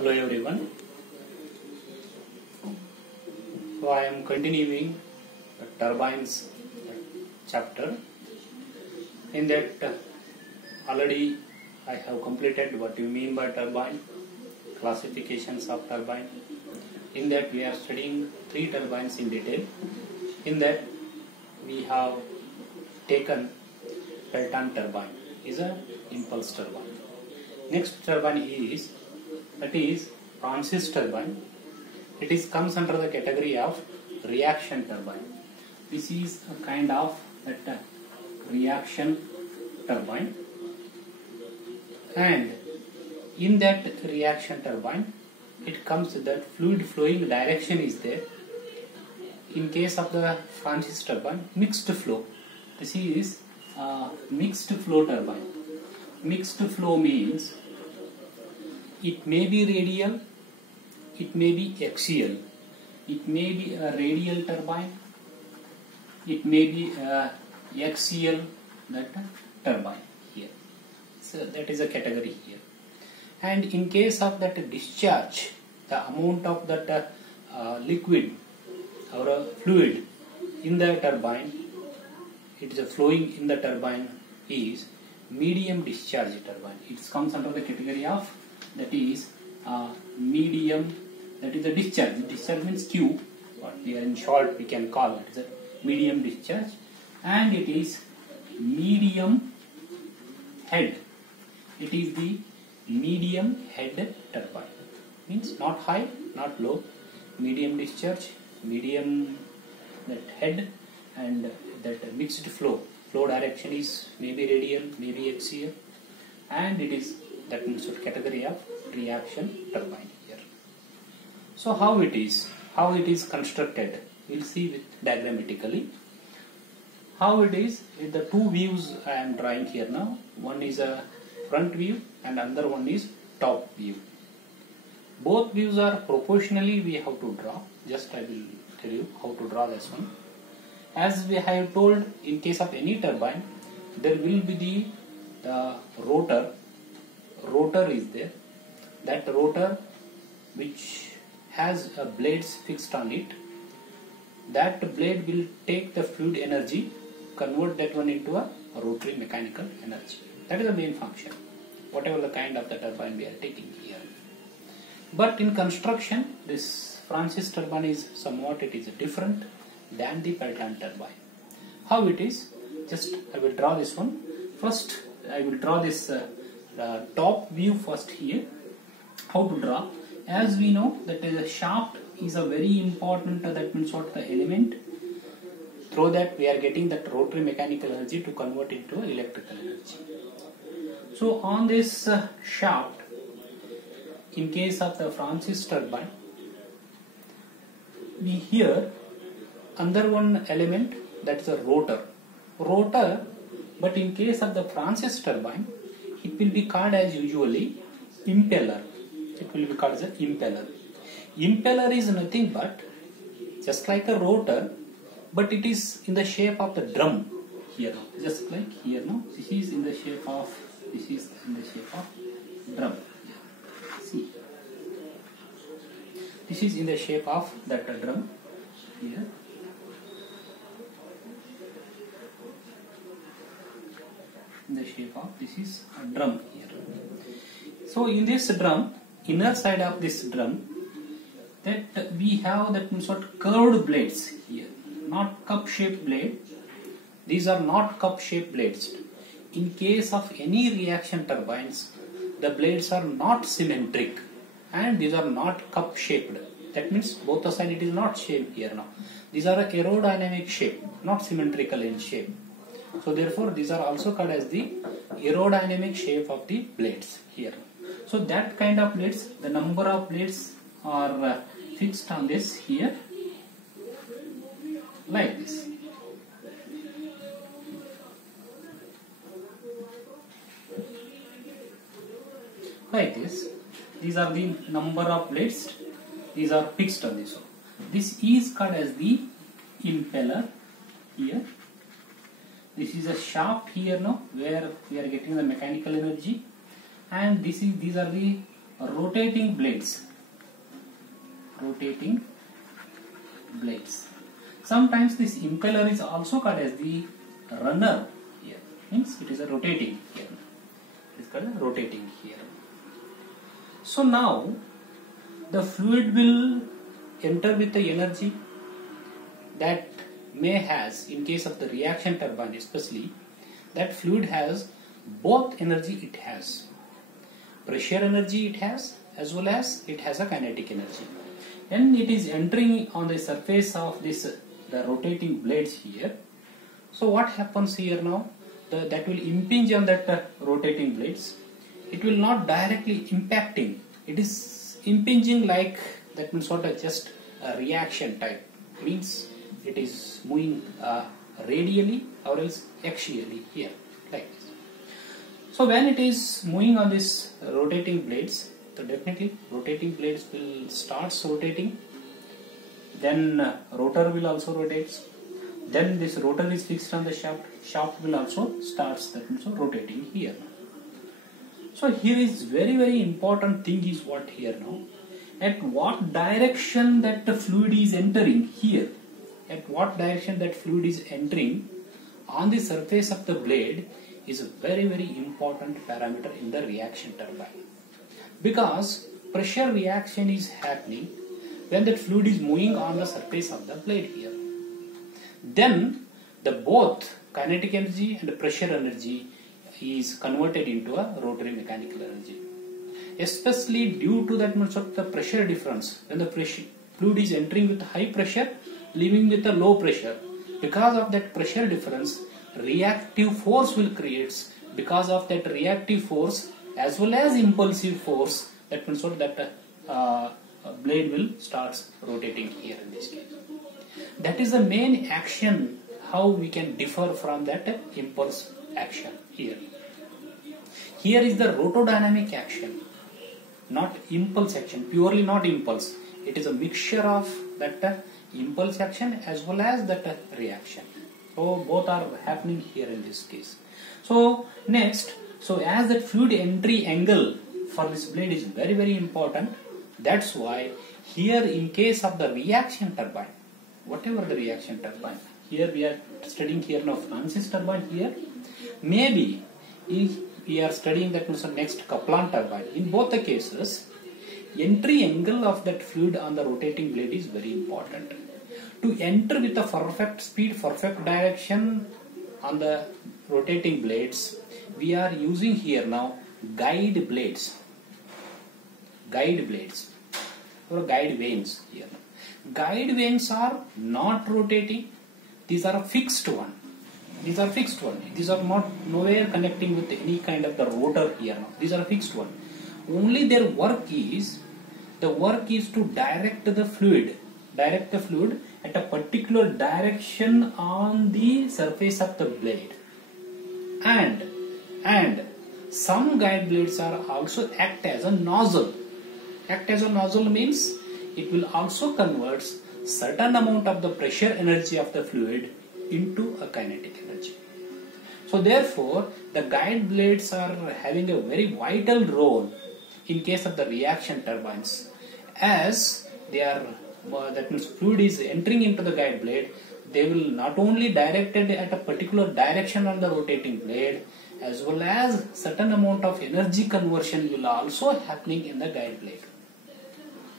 Hello everyone. So I am continuing the turbines chapter. In that already I have completed what you mean by turbine, classifications of turbine. In that we are studying 3 turbines in detail. In that we have taken Pelton turbine is a impulse turbine. Next turbine is Francis turbine. It comes under the category of reaction turbine. This is a kind of reaction turbine, and in that reaction turbine it comes that fluid flowing direction is there. In case of the Francis turbine, mixed flow. This is mixed flow turbine. Mixed flow means it may be radial, it may be axial, it may be a radial turbine, it may be a axial turbine here. So that is a category here. And in case of that discharge, the amount of that liquid or a fluid in the turbine, it is flowing in the turbine, is medium discharge turbine. It comes under the category of medium, that is a discharge. Discharge means Q, what we are in short we can call it is a medium discharge, and it is medium head. It is the medium head turbine. Means not high, not low, medium discharge, medium that head, and that mixed flow. Flow direction is maybe radial, maybe axial, and it is that means category of reaction turbine here. So how it is constructed, we'll see with diagrammatically. How it is, in the 2 views I am drawing here now. One is a front view and another one is top view. Both views are proportionally we have to draw. Just I will tell you how to draw this one. As we have told, in case of any turbine, there will be the rotor. Rotor is there. That rotor which has blades fixed on it. That blade will take the fluid energy, convert that one into a rotary mechanical energy. That is the main function, whatever the kind of the turbine we are taking here. But in construction, this Francis turbine is somewhat different than the Pelton turbine. How it is? Just I will draw this one. First I will draw this top view first here. How to draw? As we know that the shaft is a very important, that means what, the element. Through that we are getting that rotary mechanical energy to convert into electrical energy. So on this shaft, in case of the Francis turbine, we here under one element, that is a rotor. But in case of the Francis turbine, it will be called as usually impeller. It will be called as an impeller. Impeller is nothing but just like a rotor, but it is in the shape of the drum here. Just like here, no? This is in the shape of drum. See, this is in the shape of that drum here. In the shape of this is a drum here. So in this drum, inner side of this drum, that we have that means what, curved blades here, not cup shaped blade. These are not cup shaped blades. In case of any reaction turbines, the blades are not symmetric and these are not cup shaped. That means both the side it is not shaped here now. These are aerodynamic shape, not symmetrical in shape. So therefore these are also called as the aerodynamic shape of the blades here. So that kind of blades, the number of blades are fixed on this here, like this. Like this. These are the number of blades. These are fixed on this. This is called as the impeller here. This is a shaft here now, where we are getting the mechanical energy, and these are the rotating blades. Rotating blades. Sometimes this impeller is also called as the runner here. Means it is a rotating here. It is called a rotating here. So now the fluid will enter with the energy that may has, in case of the reaction turbine especially, that fluid has both energy it has. Pressure energy it has as well as it has a kinetic energy. And it is entering on the surface of this the rotating blades here. So what happens here now? That will impinge on that rotating blades. It will not directly impacting. It is impinging like that means sort of just a reaction type. Means it is moving radially or else axially here like this. So when it is moving on this rotating blades, so definitely rotating blades will start rotating. Then rotor will also rotate. Then this rotor is fixed on the shaft. Shaft will also starts that means rotating here. So here is very important thing is what here now. At what direction that the fluid is entering here. At what direction that fluid is entering on the surface of the blade is a very important parameter in the reaction turbine. Because pressure reaction is happening when that fluid is moving on the surface of the blade here. Then the both kinetic energy and pressure energy is converted into a rotary mechanical energy. Especially due to that much of the pressure difference, when the fluid is entering with high pressure, leaving with a low pressure. Because of that pressure difference, reactive force will create. Because of that reactive force as well as impulsive force, that means what that blade will start rotating here in this case. That is the main action how we can differ from that impulse action here. Here is the rotodynamic action, not impulse action, purely not impulse. It is a mixture of that impulse action as well as that reaction. So both are happening here in this case. So next, so as that fluid entry angle for this blade is very important. That's why here in case of the reaction turbine, whatever the reaction turbine, here we are studying here now Francis turbine here. Maybe if we are studying that means the next Kaplan turbine. In both the cases, entry angle of that fluid on the rotating blade is very important. To enter with a perfect speed, perfect direction on the rotating blades, we are using here now guide blades. Guide blades or guide vanes here. Guide vanes are not rotating. These are a fixed one. These are fixed one. These are not nowhere connecting with any kind of the rotor here now. These are a fixed one. Only their work is to direct the fluid at a particular direction on the surface of the blade. And some guide blades are also act as a nozzle. Act as a nozzle means it will also convert certain amount of the pressure energy of the fluid into a kinetic energy. So therefore, the guide blades are having a very vital role in case of the reaction turbines, as they are that means fluid is entering into the guide blade. They will not only directed at a particular direction on the rotating blade, as well as certain amount of energy conversion will also happening in the guide blade.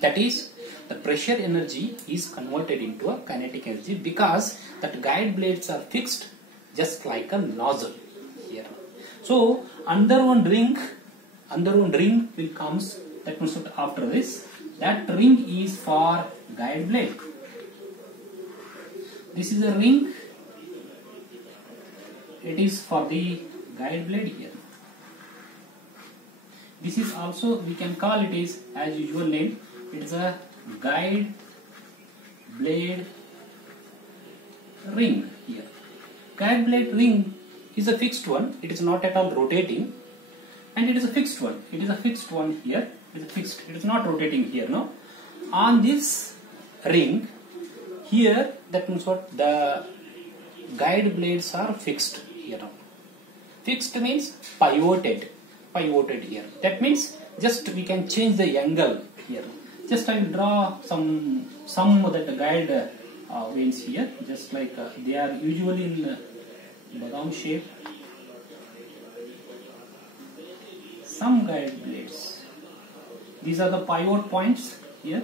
That is, the pressure energy is converted into a kinetic energy because that guide blades are fixed just like a nozzle here. So under one ring will comes, that means after this, that ring is for guide blade. This is a ring, it is for the guide blade here. This is also, we can call it is as usual name, it is a guide blade ring here. Guide blade ring is a fixed one, it is not at all rotating, and it is a fixed one. It is a fixed one here, it is fixed, it is not rotating here, no. On this ring here, that means what, the guide blades are fixed here now. Fixed means pivoted here. That means just we can change the angle here. Just I will draw some that guide vanes here, just like they are usually in badam shape. Some guide blades. These are the pivot points here.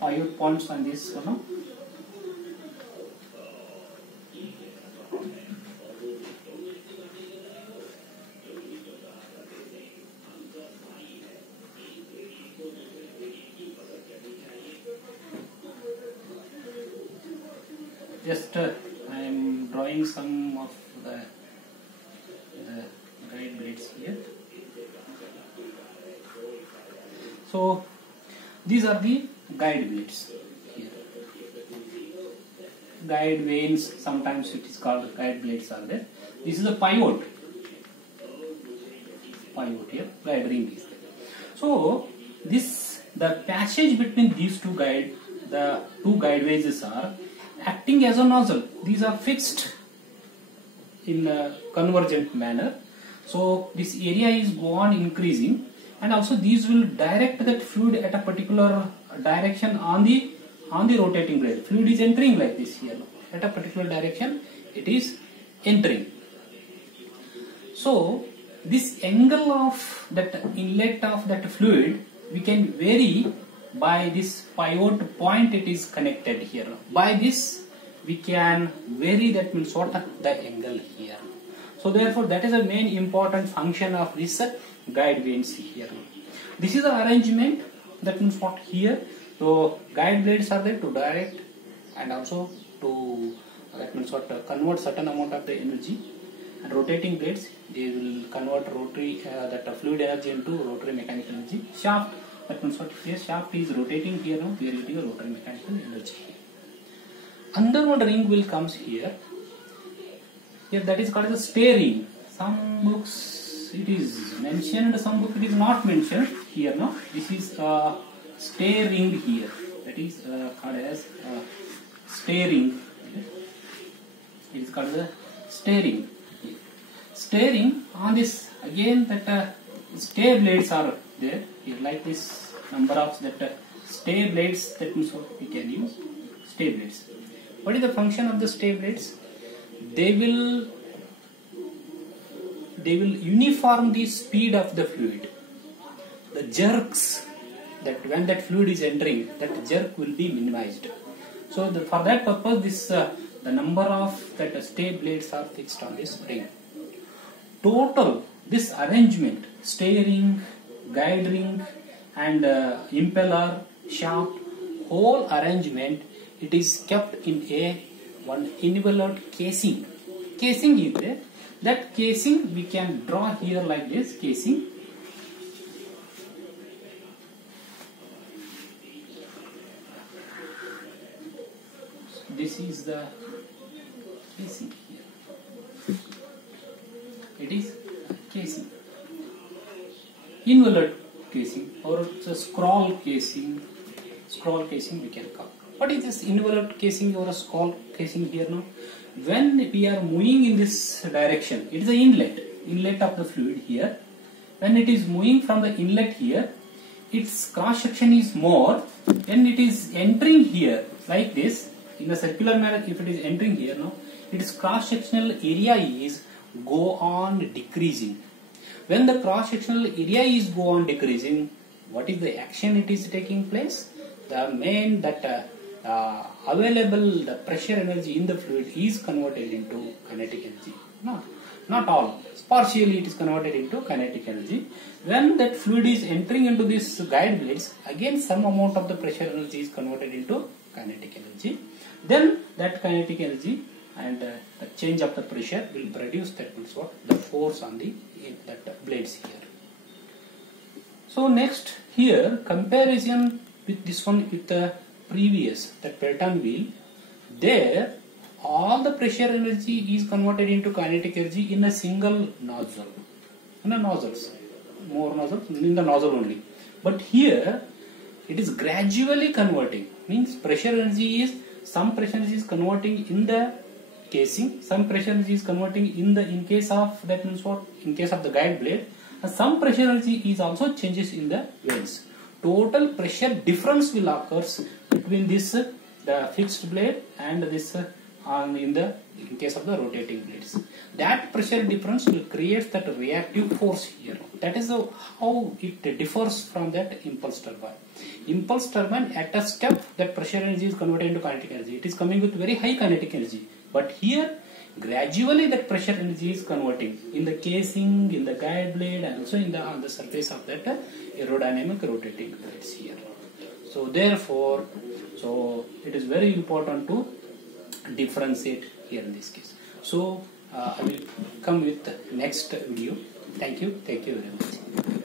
Pivot points on this one. Just I am drawing some of the guide blades here. So these are the guide blades here. Guide vanes, sometimes it is called guide blades are there. This is a pivot. Pivot here, guide ring is there. So the passage between these two the two guide vanes are acting as a nozzle. These are fixed in a convergent manner. So this area is go on increasing, and also these will direct that fluid at a particular direction on the rotating blade. Fluid is entering like this here. At a particular direction it is entering. So this angle of that inlet of that fluid we can vary by this pivot point. It is connected here. By this we can vary, that means what, the angle here. So therefore that is a main important function of this guide vanes here. This is the arrangement, that means what here. So guide blades are there to direct and also to, that means what, convert certain amount of the energy, and rotating blades, they will convert rotary that fluid energy into rotary mechanical energy. Shaft, that means what, here shaft is rotating here, now we are getting a rotary mechanical energy. Underwood ring will comes here. Here that is called as a steering. Some books it is mentioned, some book it is not mentioned here. No, this is steering here. That is called as steering. It is called as a steering. Steering on this again, that stay blades are there here, like this number of that stay blades, that means what we can use stay blades. What is the function of the stay blades? They will uniform the speed of the fluid. The jerks, that when that fluid is entering, that jerk will be minimized. So for that purpose, this the number of that stay blades are fixed on this ring. Total this arrangement, steering, guide ring, and impeller, shaft, whole arrangement, it is kept in one enveloped casing. Casing is there. That casing we can draw here like this casing. This is the casing here. It is casing. Enveloped casing, or it's a scroll casing. Scroll casing we can call. What is this enveloped casing or a scroll casing here now? When we are moving in this direction, it is the inlet of the fluid here. When it is moving from the inlet here, its cross section is more. When it is entering here like this in a circular manner, if it is entering here now, its cross sectional area is go on decreasing. When the cross sectional area is go on decreasing, what is the action it is taking place? The main that available the pressure energy in the fluid is converted into kinetic energy. Not all. Partially it is converted into kinetic energy. When that fluid is entering into this guide blades, again some amount of the pressure energy is converted into kinetic energy. Then that kinetic energy and the change of the pressure will produce, that means what, the force on the that blades here. So next here, comparison with this one with the previous, that Pelton wheel, there all the pressure energy is converted into kinetic energy in a single nozzle. In a nozzles, more nozzles in the nozzle only. But here it is gradually converting. Means pressure energy is, some pressure energy is converting in the casing, some pressure energy is converting in case of, that means what, in case of the guide blade, some pressure energy is also changes in the vanes. Total pressure difference will occurs between this the fixed blade and this in case of the rotating blades. That pressure difference will create that reactive force here. That is how it differs from that impulse turbine. Impulse turbine, at a step, that pressure energy is converted into kinetic energy. It is coming with very high kinetic energy. But here, gradually that pressure energy is converting in the casing, in the guide blade, and also on the surface of that aerodynamic rotating blades here. So therefore, it is very important to differentiate here in this case. So I will come with the next video. Thank you very much.